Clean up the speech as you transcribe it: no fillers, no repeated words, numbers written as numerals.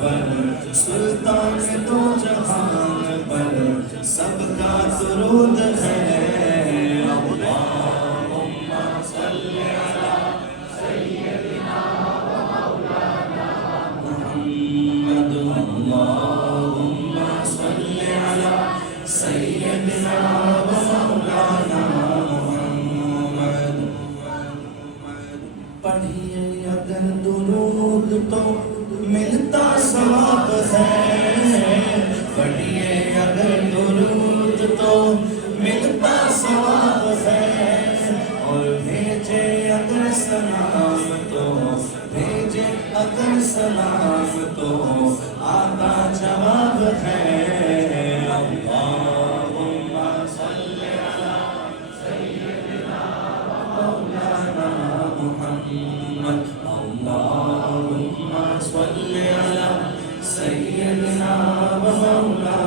پر سلطان دو جہان پر سب کا درود ہے اللہم صلی علی سیدنا و مولانا محمد اللہم صلی علی سیدنا و مولانا محمد پڑھیے اگر درود تو ملتا ثواب ہے پڑھیے اگر درود تو ملتا ثواب ہے اور بھیجے اگر سلام تو بھیجے اگر سلام تو آتا جواب ہے اللہم صلی علی سیدنا و مولانا محمد اللہم صلی علی سیدنا